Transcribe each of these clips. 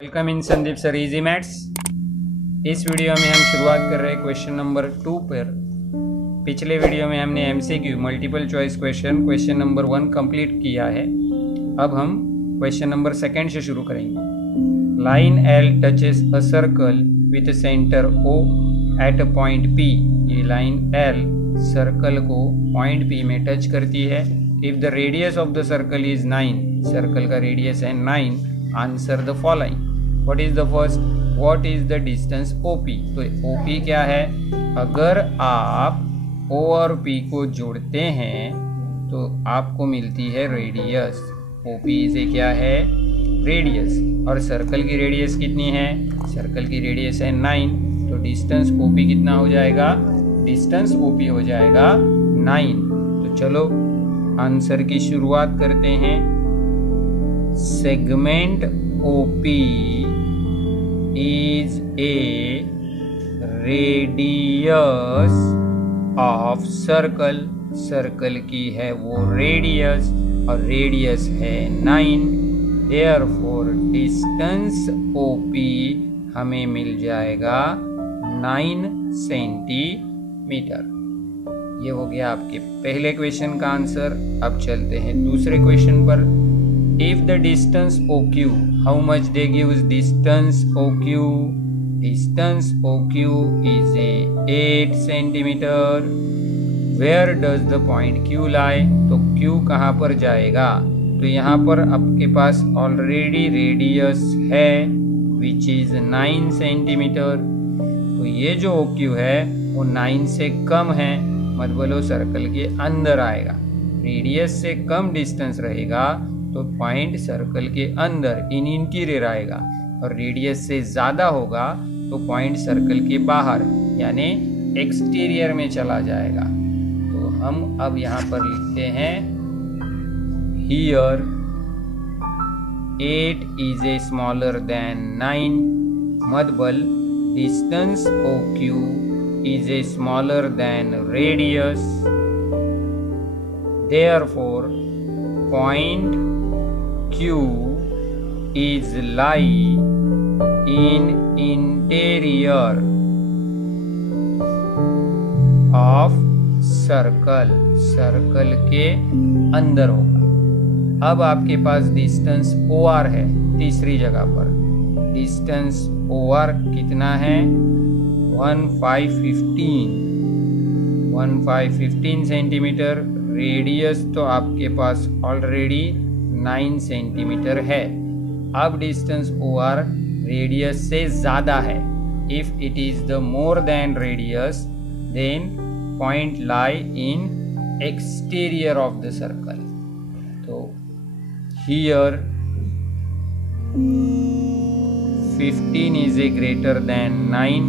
Welcome in Sandeep sir easy maths. इस video में हम शुरुआत कर रहे हैं क्वेश्चन नंबर 2 पर। पिछले वीडियो में हमने MCQ multiple choice question number 1 complete किया है। अब हम क्वेश्चन नंबर 2 से शुरू करेंगे। Line L touches a circle with centre O at a point P. ये लाइन एल सर्कल को पॉइंट पी में टच करती है। If the radius of the circle is 9, circle का रेडियस है 9, answer the following. What is the first, what is the distance OP। तो OP क्या है? अगर आप O और P को जोड़ते हैं तो आपको मिलती है रेडियस। OP से क्या है? रेडियस। और सर्कल की रेडियस कितनी है? सर्कल की रेडियस है 9, तो डिस्टेंस OP कितना हो जाएगा? डिस्टेंस OP हो जाएगा 9। तो चलो आंसर की शुरुआत करते हैं। Segment OP is a radius of circle। Circle की है वो रेडियस और रेडियस है 9। Therefore डिस्टेंस OP हमें मिल जाएगा 9 सेंटीमीटर। ये हो गया आपके पहले क्वेश्चन का आंसर। अब चलते हैं दूसरे क्वेश्चन पर। If the distance OQ, how much they give distance OQ? Distance OQ is a 8 centimeter. Where does the point Q lie? तो Q कहाँ पर जाएगा? तो यहाँ पर आपके पास ऑलरेडी रेडियस है which is 9 सेंटीमीटर। तो ये जो OQ है वो 9 से कम है, मत बोलो सर्कल के अंदर आएगा। रेडियस से कम डिस्टेंस रहेगा तो पॉइंट सर्कल के अंदर इन इंटीरियर आएगा, और रेडियस से ज़्यादा होगा तो पॉइंट सर्कल के बाहर यानी एक्सटीरियर में चला जाएगा। तो हम अब यहाँ पर लिखते हैं here 8 is a smaller than 9। मतलब distance OQ is a smaller than radius. Therefore point Q is lie in interior of circle। Circle के अंदर होगा। अब आपके पास डिस्टेंस OR है तीसरी जगह पर। डिस्टेंस OR कितना है? 1515 सेंटीमीटर। रेडियस तो आपके पास ऑलरेडी 9 सेंटीमीटर है। अब डिस्टेंस OR रेडियस से ज़्यादा है। If it is the more than radius then point lie in exterior of the circle. तो here 15 is a greater than 9।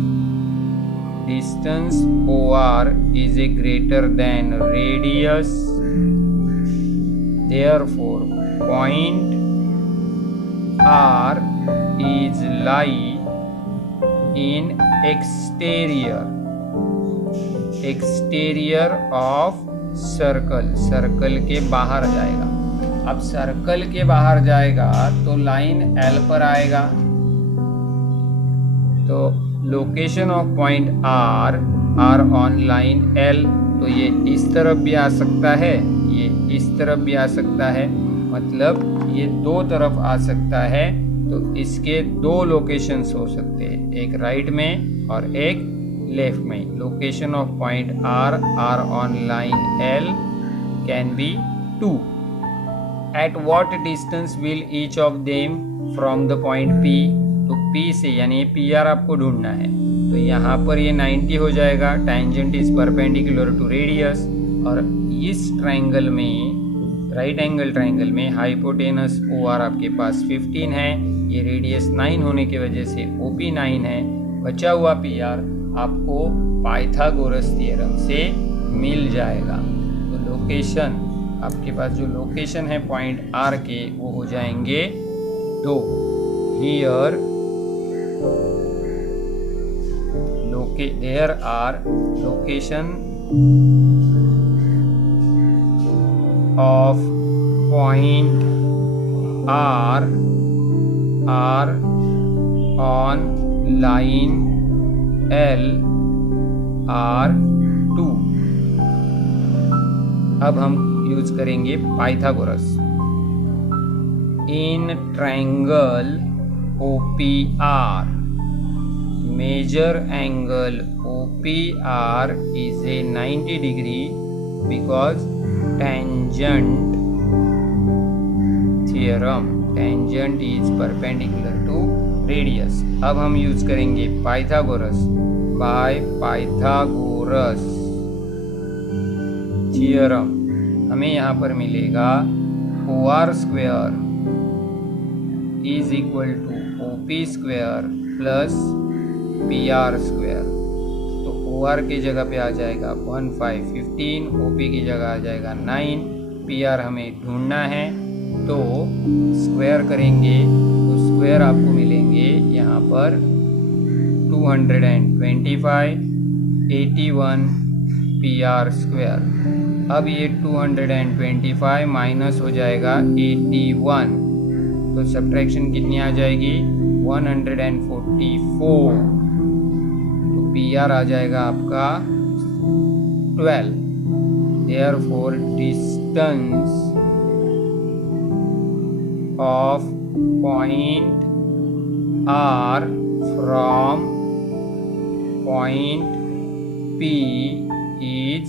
Distance OR is a greater than radius। Therefore point R is lie in exterior of circle। Circle के बाहर जाएगा। अब circle के बाहर जाएगा तो line L पर आएगा। तो location of point R on line L। तो ये इस तरफ भी आ सकता है, ये इस तरफ भी आ सकता है, मतलब ये दो तरफ आ सकता है। तो इसके दो लोकेशंस हो सकते हैं, एक राइट में और एक लेफ्ट में। Location of point R on line L can be 2। At what distance will each of them from the point P। तो P से यानी PR आपको ढूंढना है। तो यहाँ पर ये 90 हो जाएगा। Tangent is perpendicular to radius. और इस ट्राइंगल में, राइट एंगल ट्राइंगल में हाइपोटेनस OR आपके पास 15 है। ये रेडियस 9 होने की वजह से OP 9 है। बचा हुआ PR आपको पाइथागोरस थ्योरम से मिल जाएगा। तो लोकेशन आपके पास जो लोकेशन है पॉइंट R के वो हो जाएंगे 2। Here there are location of point R are on line LR2। अब हम यूज करेंगे Pythagoras. In triangle OPR, measure angle OPR is a 90 degree because tangent theorem, tangent is perpendicular to radius। अब हम use करेंगे Pythagoras. By Pythagoras theorem हमें यहाँ पर मिलेगा OR square is equal to OP square plus PR square. तो OR की जगह पे आ जाएगा 1 5 15, OP की जगह आ जाएगा 9, PR हमें ढूंढना है तो स्क्वायर करेंगे तो स्क्वायर आपको मिलेंगे यहाँ पर 225 81 PR स्क्वायर। अब ये 225 माइनस हो जाएगा 81 तो सब्ट्रैक्शन कितनी आ जाएगी 144। तो PR आ जाएगा आपका 12। Therefore distance of point R from point P is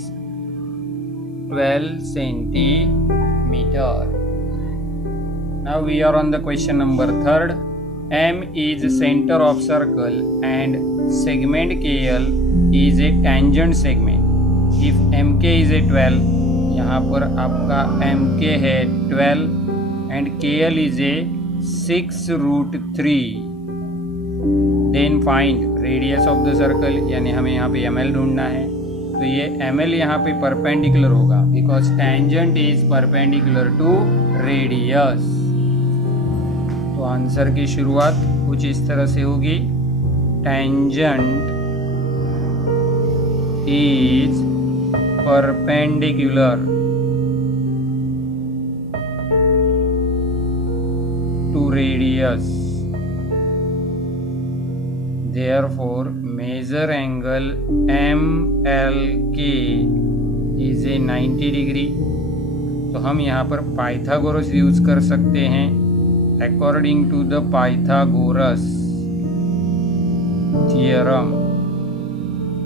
12 centimeter. Now we are on the question number 3rd. M is center of circle and segment KL is a tangent segment. If MK is a 12, यहाँ पर आपका MK है 12 and KL is a 6√3, then find radius of the circle, यानी हमें यहाँ पे ML ढूंढना है। तो ये ML यहाँ पे परपेंडिकुलर होगा because tangent is perpendicular to radius। तो आंसर की शुरुआत कुछ इस तरह से होगी, tangent is perpendicular to radius, therefore measure angle MLK is a 90 degree। तो हम यहाँ पर पाइथागोरस यूज कर सकते हैं। According to the Pythagoras theorem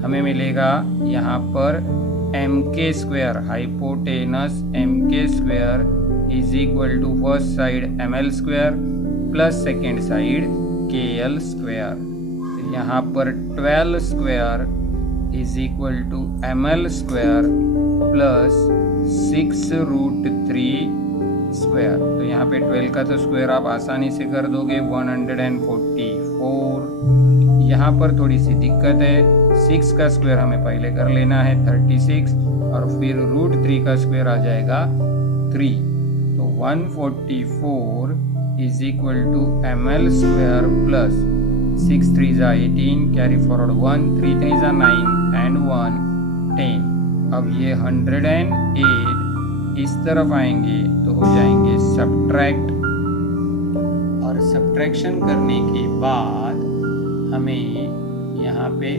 हमें मिलेगा यहाँ पर MK square, hypotenuse MK square is equal to first side ML square plus second side KL square. यहाँ पर 12 square is equal to ML square plus 6√3 square. तो यहाँ पे 12 का तो स्क्वायर आप आसानी से कर दोगे 144। यहाँ पर थोड़ी सी दिक्कत है, 6 का स्क्वायर हमें पहले कर लेना है 36 और फिर √3 का स्क्वायर आ जाएगा 3। तो 144 is equal to ML square plus 6 3 18, carry forward 1 3 3 9 and 1 10। अब ये 108 इस तरफ आएंगे तो हो जाएंगे सब्ट्रैक्ट, और सब्ट्रैक्शन करने के बाद हमें यहाँ पे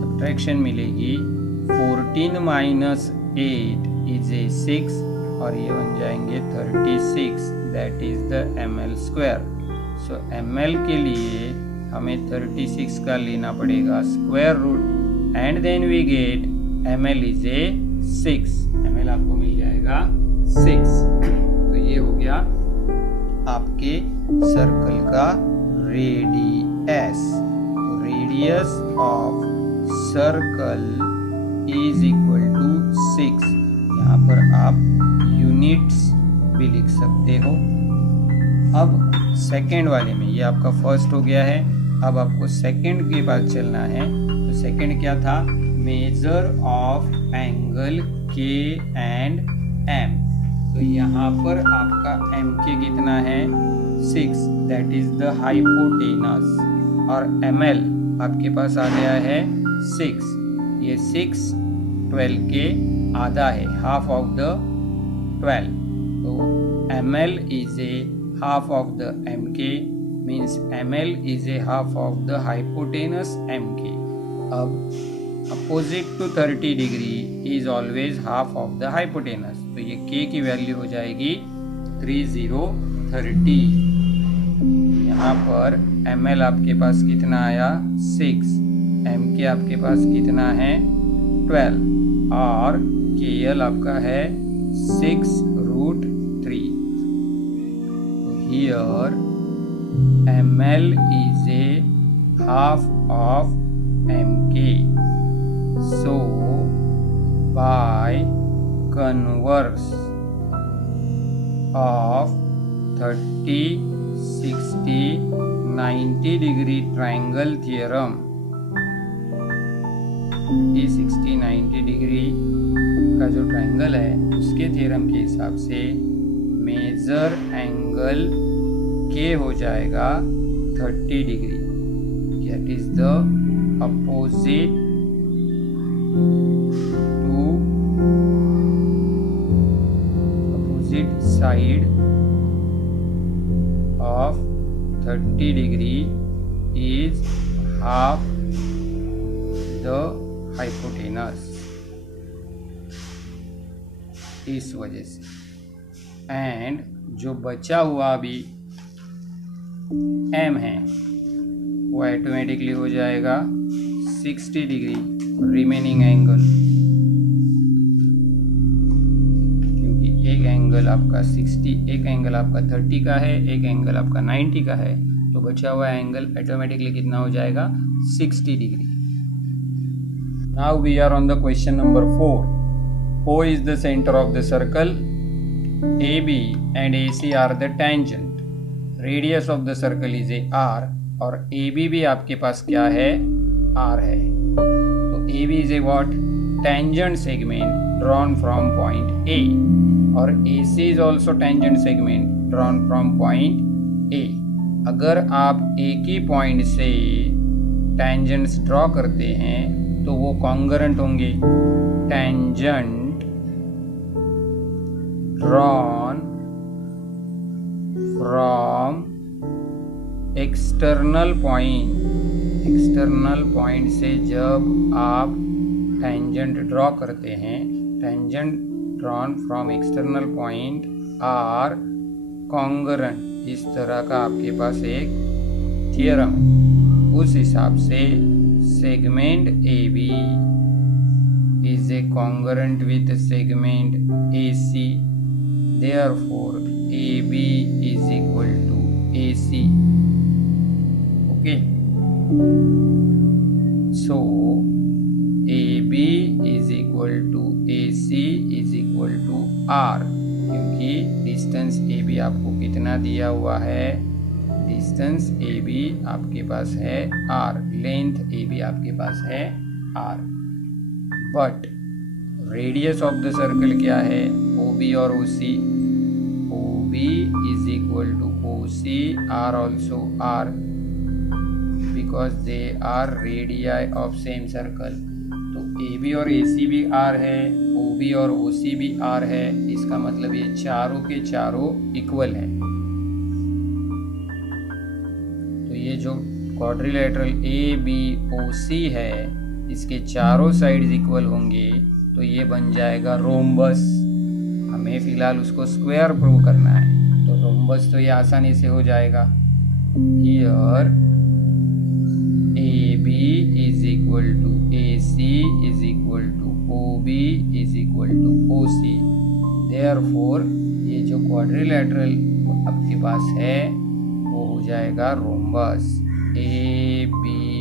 सब्ट्रैक्शन मिलेगी 14 - 8 इज ए 6 और ये बन जाएंगे 36, that is the ML square. So ML के लिए हमें 36 का लेना पड़ेगा square root and then we get ML is a 6। ML आपको मिल जाएगा 6। तो ये हो गया आपके सर्कल का radius. Radius of circle is equal to 6। यहाँ पर आप यूनिट्स भी लिख सकते हो। अब सेकेंड वाले में ये आपका फर्स्ट हो गया है, अब आपको सेकेंड के पास चलना है। तो सेकेंड क्या था, measure of angle K and M। तो यहाँ पर आपका MK कितना है 6, दैट इज द हाइपोटेनस, और ML आपके पास आ गया है 6। ये 6 12 के आधा है, हाफ ऑफ द 12। तो ML is A half of the MK means ml is a half of the hypotenuse mk. अब opposite to 30 degree is always half of the hypotenuse, तो ये k की वैल्यू हो जाएगी 3030। यहाँ पर ml आपके पास कितना आया 6, mk आपके पास कितना है 12 और kl आपका है 6√3। Here ml is a half of mk, so by converse of 30, 60, 90 degree triangle theorem, ये 60-90 डिग्री का जो ट्रायंगल है उसके थ्योरम के हिसाब से मेजर एंगल के हो जाएगा 30 degree. That is the opposite side of 30 degree is half the hypotenuse, इस वजह से। एंड जो बचा हुआ अभी m है वो ऑटोमेटिकली हो जाएगा 60 डिग्री रिमेनिंग एंगल, क्योंकि एक एंगल आपका 60, एक एंगल आपका 30 का है, एक एंगल आपका 90 का है, तो बचा हुआ एंगल ऑटोमेटिकली कितना हो जाएगा 60 degree. Now we are on the question number 4. O is the center of the circle. AB and AC are the tangent. Radius of the circle is a R और AB भी आपके पास क्या है R है। तो AB is a what? Tangent segment drawn from point A और AC is also tangent segment drawn from point A। अगर आप एक ही पॉइंट से tangents ड्रॉ करते हैं तो वो कॉन्ग्रुएंट होंगे। Tangent drawn from external point से जब आप टेंजेंट ड्रॉ करते हैं, tangent drawn from external point are congruent, इस तरह का आपके पास एक थियरम है। उस हिसाब से segment AB is a congruent with segment AC, therefore AB is equal to AC. Okay, so AB is equal to AC is equal to R, क्योंकि डिस्टेंस AB आपको कितना दिया हुआ है, डिस्टेंस AB आपके पास है R, लेंथ AB आपके पास है R, but radius of the circle क्या है OB और OC, OB is equal to OC are also R, because they are radii of same circle. तो AB और AC भी R है, OB और OC भी R है, इसका मतलब ये चारों के चारों इक्वल है। ये जो क्वाड्रिलेटरल ABOC है इसके चारों साइड्स इक्वल होंगे तो ये बन जाएगा रोम्बस। हमें फिलहाल उसको स्क्वायर प्रूव करना है, तो रोम्बस तो ये आसानी से हो जाएगा। Here AB is equal to AC is equal to OB is equal to OC, therefore ये जो क्वाड्रिलेटरल आपके पास है वो हो जाएगा rhombus. ABOC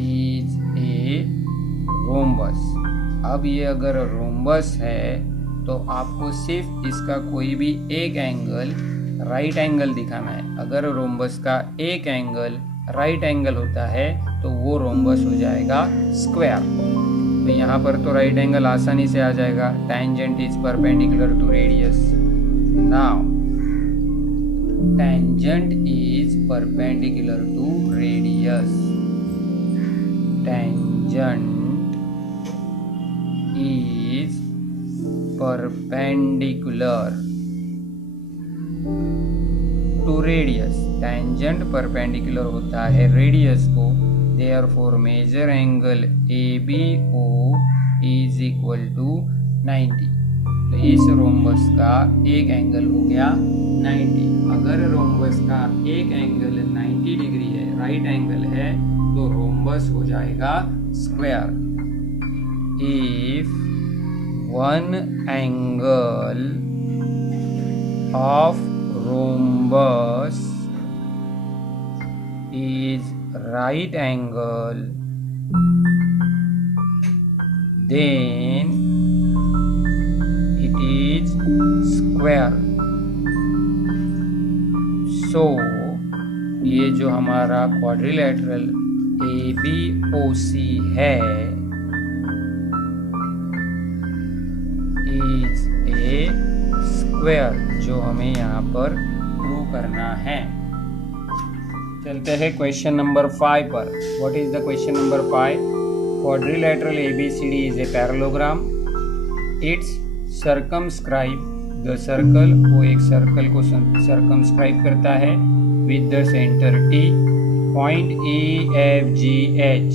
is a rhombus. अब ये अगर रोम्बस है तो आपको सिर्फ इसका कोई भी एक एंगल राइट एंगल दिखाना है। अगर रोम्बस का एक एंगल राइट एंगल होता है तो वो रोम्बस हो जाएगा स्क्वायर। तो यहाँ पर तो राइट एंगल आसानी से आ जाएगा, tangent is perpendicular to radius. Now tangent is perpendicular to radius, tangent is perpendicular to radius, tangent perpendicular होता है रेडियस को, therefore measure angle ABO is equal to 90। तो इस रोम्बस का एक एंगल हो गया 90। अगर रोम्बस का एक एंगल 90 डिग्री है, राइट एंगल है, तो रोम्बस हो जाएगा square. If one angle of rhombus is right angle, then it is square. So ये जो हमारा क्वाड्रिलेटरल ABOC है is a square, जो हमें यहाँ पर प्रूव करना है। चलते हैं क्वेश्चन नंबर 5 पर। What is the question number 5? Quadrilateral ABCD is a parallelogram. It's circumscribe the circle, वो एक सर्कल को सर्कमस्क्राइब करता है with the centre T। Point EFGH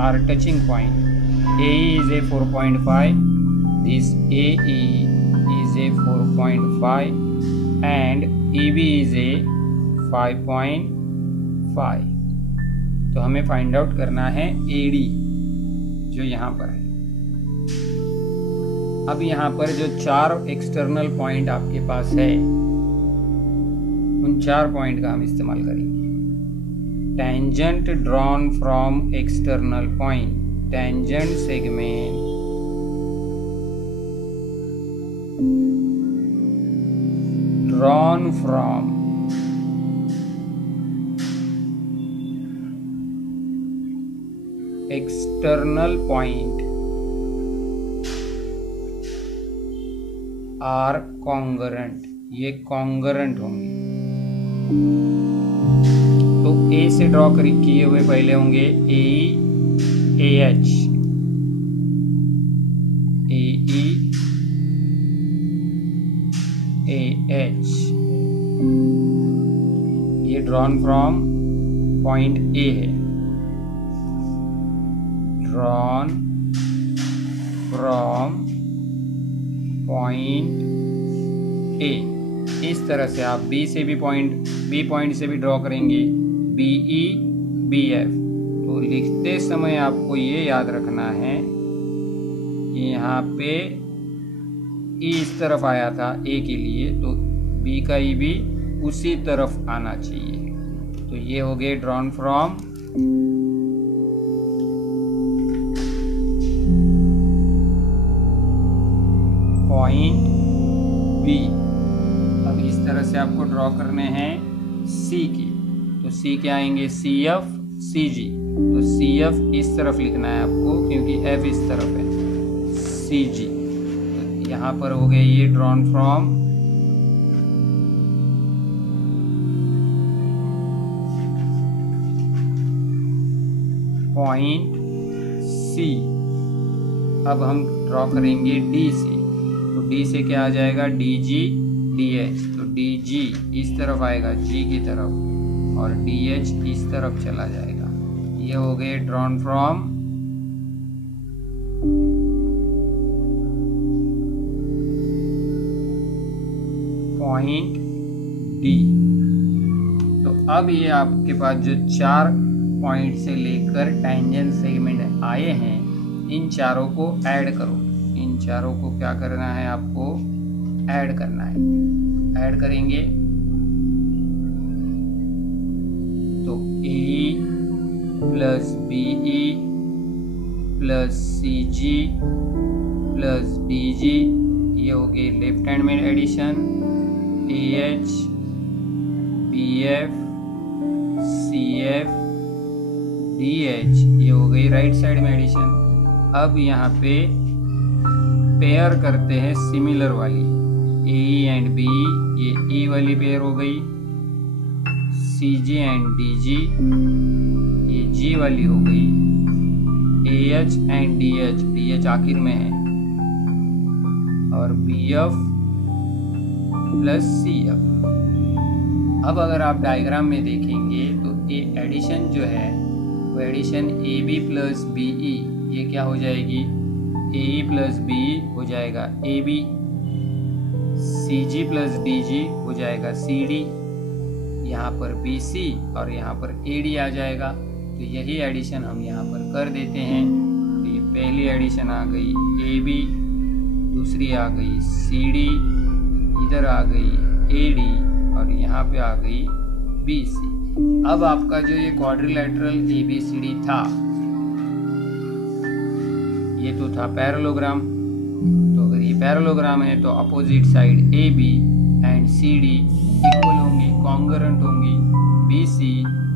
are touching point. AE is a 4.5, this AE is a 4.5 and EB is a 5.5। तो हमें find out करना है AD जो यहाँ पर है। अब यहाँ पर जो 4 एक्सटर्नल पॉइंट आपके पास है, उन 4 पॉइंट का हम इस्तेमाल करेंगे। Tangent drawn from external point, tangent segment drawn from external point are congruent, ये congruent होंगे। तो A से ड्रॉ किए हुए पहले होंगे AH, AE AH, ये ड्रॉन फ्रॉम पॉइंट A है, ड्रॉन फ्रॉम पॉइंट A। इस तरह से आप B पॉइंट से भी ड्रॉ करेंगे, BE BF। तो लिखते समय आपको ये याद रखना है कि यहाँ पे E इस तरफ आया था A के लिए, तो B का E भी उसी तरफ आना चाहिए। तो ये हो गए ड्रॉन फ्रॉम पॉइंट B। अब इस तरह से आपको ड्रॉ करने हैं C की, तो C के आएंगे CF CG। तो CF इस तरफ लिखना है आपको क्योंकि F इस तरफ है, CG। यहाँ पर हो गए ये ड्रॉन फ्रॉम पॉइंट C। अब हम ड्रॉ करेंगे D से, तो D से क्या आ जाएगा DG DH। तो DG इस तरफ आएगा G की तरफ और DH इस तरफ चला जाएगा। ये हो गए ड्रॉन फ्रॉम पॉइंट D। तो अब ये आपके पास जो 4 पॉइंट से लेकर टेंजेंट सेगमेंट आए हैं, इन चारों को ऐड करो। इन चारों को क्या करना है, आपको ऐड करना है। ऐड करेंगे तो AE plus BE plus CG plus DG, ये हो गई लेफ्ट हैंड में addition. AH BF CF DH, ये हो गई राइट साइड में एडिशन। अब यहाँ पे पेयर करते हैं सिमिलर वाली, AE एंड BE, ये E वाली पेयर हो गई। CG एंड DG, ये G वाली हो गई। AH एंड DH, DH आखिर में है। और BF प्लस सी एफ। अब अगर आप डायग्राम में देखेंगे तो ए एडिशन जो है वो addition A B plus B E, ये क्या हो जाएगी, ए ई प्लस बी ई हो जाएगा A B, C G plus D G हो जाएगा सी डी, यहाँ पर बी सी और यहाँ पर ए डी आ जाएगा। तो यही एडिशन हम यहाँ पर कर देते हैं। तो ये पहली एडिशन आ गई ए बी, दूसरी आ गई सी डी, इधर आ गई ए डी और यहाँ पे आ गई बी सी। अब आपका जो ये quadrilateral A B C D था, ये तो था पैरेललोग्राम। तो अगर ये पैरेललोग्राम है तो opposite side A B and C D equal होंगी, कॉन्ग्रुएंट होंगी, बी सी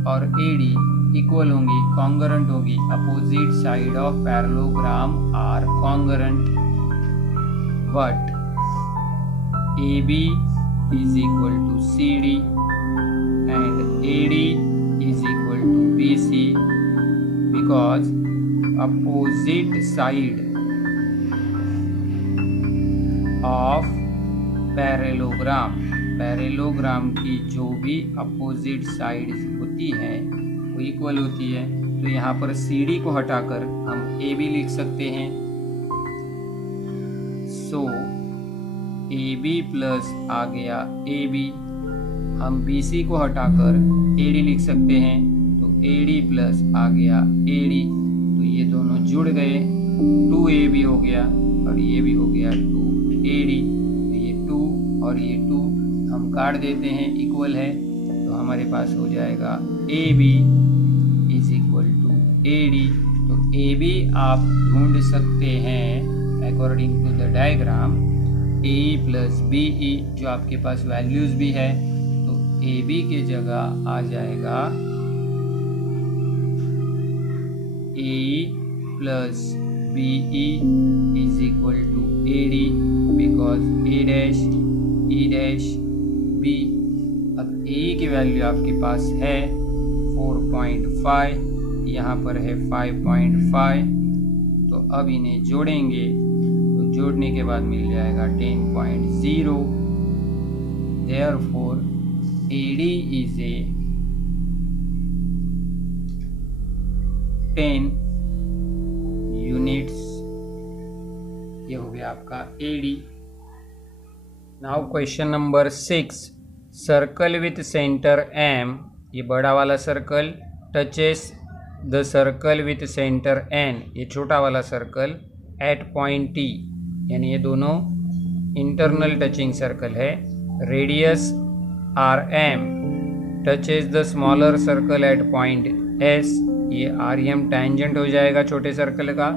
और ए डी इक्वल होंगी, कॉन्ग्रुएंट होगी। Opposite side of parallelogram are congruent, but A B is equal to CD and AD is equal to BC because opposite side of parallelogram की जो भी opposite side होती है वो equal होती है। तो यहाँ पर CD को हटाकर हम AB लिख सकते हैं। सो ए बी प्लस आ गया ए बी, हम बी सी को हटाकर ए डी लिख सकते हैं। तो ए डी प्लस आ गया ए डी, तो ये दोनों जुड़ गए, 2AB हो गया और ये भी हो गया 2AD। तो ये 2 और ये 2 हम काट देते हैं, इक्वल है। तो हमारे पास हो जाएगा AB is equal to AD। तो AB आप ढूंढ सकते हैं according to the diagram A plus B E, जो आपके पास वैल्यूज भी है। तो ए बी के जगह आ जाएगा a plus B e is equal to a d because a dash e dash b. अब ए की वैल्यू आपके पास है 4.5, यहाँ पर है 5.5। तो अब इन्हें जोड़ेंगे, जोड़ने के बाद मिल जाएगा 10.0। Therefore, AD is a 10 units। ये हो गया आपका AD। Now question number 6, circle with centre M, ये बड़ा वाला circle touches the circle with centre N, ये छोटा वाला सर्कल एट पॉइंट T, यानी ये दोनों इंटरनल टचिंग सर्कल है। Radius R M touches the smaller circle at point S, ये आर एम टेंजेंट हो जाएगा छोटे सर्कल का।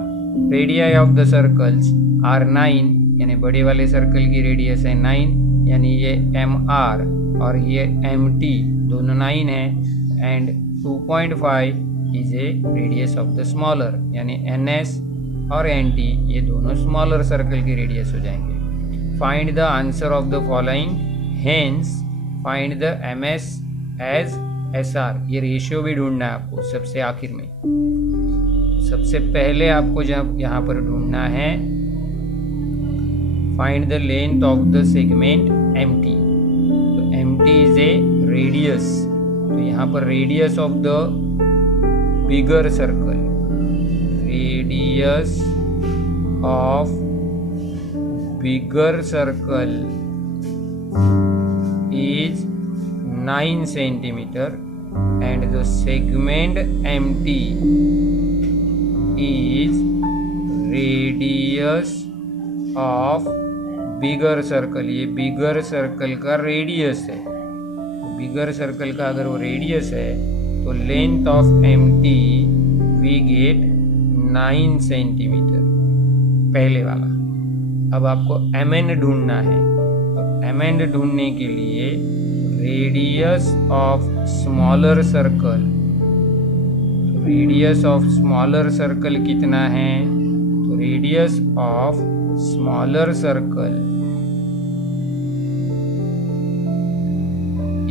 Radii of the circles are 9, यानी बड़े वाले सर्कल की रेडियस है 9, यानी ये एम आर और ये एम टी दोनों 9 है। And 2.5 is a radius of the smaller, यानी एन एस और एन टी ये दोनों स्मॉलर सर्कल की रेडियस हो जाएंगे। Find the answer of the following, hence find the M S as S R. ये रेशियो भी ढूंढना है आपको सबसे आखिर में। सबसे पहले आपको जब यहाँ पर ढूंढना है find the length of the segment m t. तो m t is a radius, तो यहाँ पर radius of the bigger circle, radius of bigger circle is 9 centimeter and the segment MT is radius of bigger circle। ये bigger circle का radius है। तो bigger circle का अगर वो रेडियस है तो length of MT we get 9 centimetre, पहले वाला। अब आपको MN ढूंढना है, तो MN ढूंढने के लिए radius of smaller circle, radius of smaller circle कितना है? तो radius of smaller circle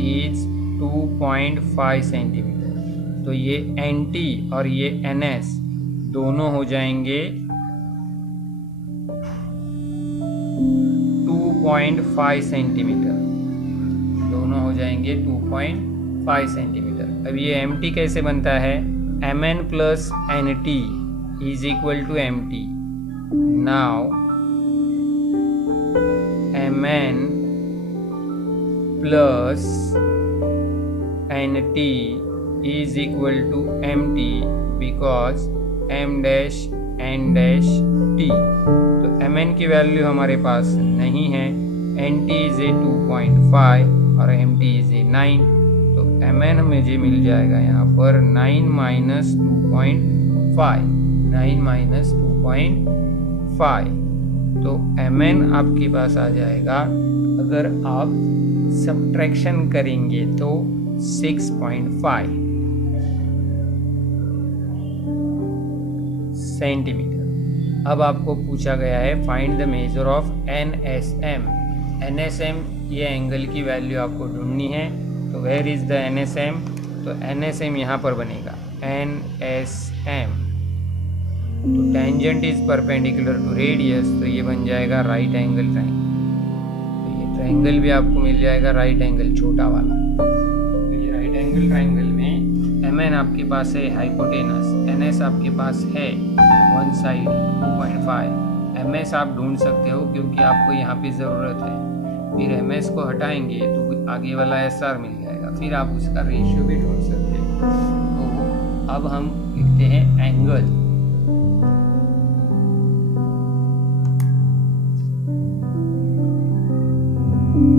is 2.5 centimetre. तो ये NT और ये NS दोनों हो जाएंगे 2.5 सेंटीमीटर। हो जाएंगे 2.5 सेंटीमीटर। अब ये mt कैसे बनता है, mn plus nt is equal to mt। Now mn plus nt is equal to mt because m dash n dash t। तो mn की वैल्यू हमारे पास नहीं है, nt इज ए 2.5 और mt इज ए 9। तो mn मुझे मिल जाएगा यहाँ पर 9 माइनस 2.5, 9 माइनस 2.5। तो mn आपके पास आ जाएगा, अगर आप सब्ट्रैक्शन करेंगे तो 6.5 सेंटीमीटर। अब आपको पूछा गया है find the measure of NSM। NSM ये एंगल की वैल्यू आपको ढूंढनी है। तो वेयर इज द NSM, तो NSM यहाँ पर बनेगा NSM। तो tangent is perpendicular to radius, तो ये बन जाएगा राइट एंगल ट्राइंगल। तो ये ट्राइंगल भी आपको मिल जाएगा राइट एंगल छोटा वाला। तो ये राइट एंगल ट्राइंगल में mn आपके पास है हाइपोटेनस, ns आपके पास है वन साइड 2.5, ms आप ढूंढ सकते हो क्योंकि आपको यहाँ पे ज़रूरत है। फिर ms को हटाएंगे तो आगे वाला SR मिल जाएगा, फिर आप उसका रेशियो भी ढूंढ सकते हैं। तो अब हम लिखते हैं एंगल।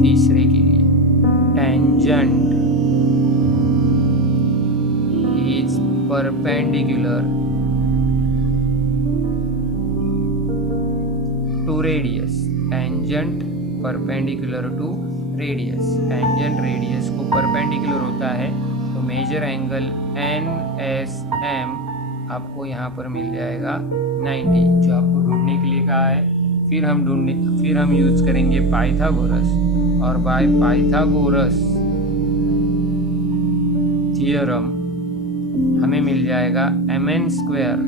तीसरे के लिए tangent is perpendicular to radius. Tangent perpendicular to radius, tangent radius को परपेंडिकुलर होता है। तो मेजर एंगल NSM आपको यहाँ पर मिल जाएगा 90, जो आपको ढूंढने के लिए कहा है। फिर हम यूज करेंगे पाइथागोरस, और बाय पाइथागोरस थियरम हमें मिल जाएगा mn square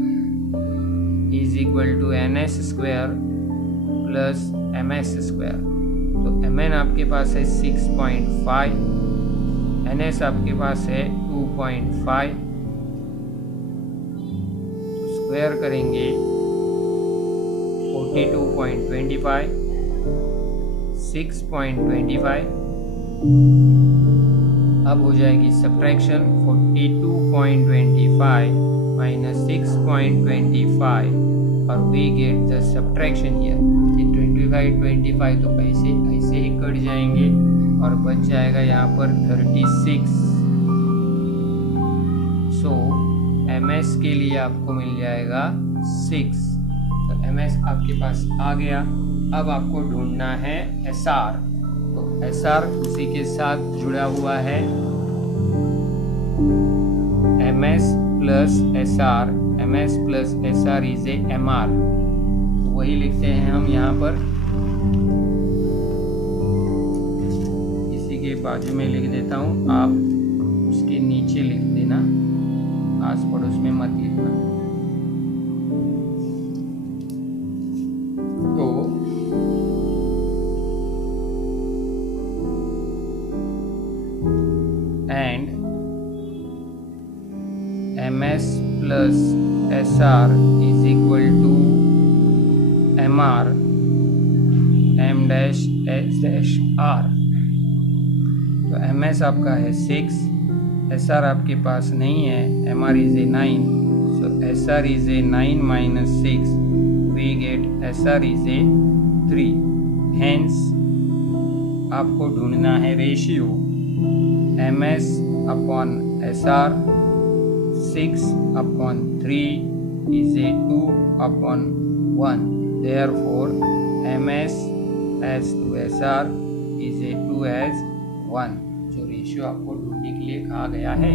is equal to ns square plus ms square. तो mn आपके पास है 6.5, ns आपके पास है 2.5। तो स्क्वायर करेंगे 42.25, 6.25। अब हो जाएगी सब्ट्रैक्शन, 42.25 माइनस 6.25 और we get the subtraction here. ये 25 तो ऐसे ही कट जाएंगे और बच जाएगा यहाँ पर 36। सो ms के लिए आपको मिल जाएगा 6। तो ms आपके पास आ गया। अब आपको ढूंढना है SR। तो SR उसी के साथ जुड़ा हुआ है, ms plus SR is a MR। तो वही लिखते हैं हम यहाँ पर, इसी के बाजू में लिख देता हूँ, आप उसके नीचे लिख देना, आस पड़ोस में मत लिखना। and ms plus SR is equal to MR m dash s dash R। तो ms आपका है 6, SR आपके पास नहीं है, MR is a 9, so SR is a 9 minus 6, we get SR is a 3। hence आपको ढूंढना है ratio ms upon SR, 6/3 is a 2/1, therefore ms as to SR is a 2/1, जो रेशियो आपको ढूंढने के लिए कहा गया है।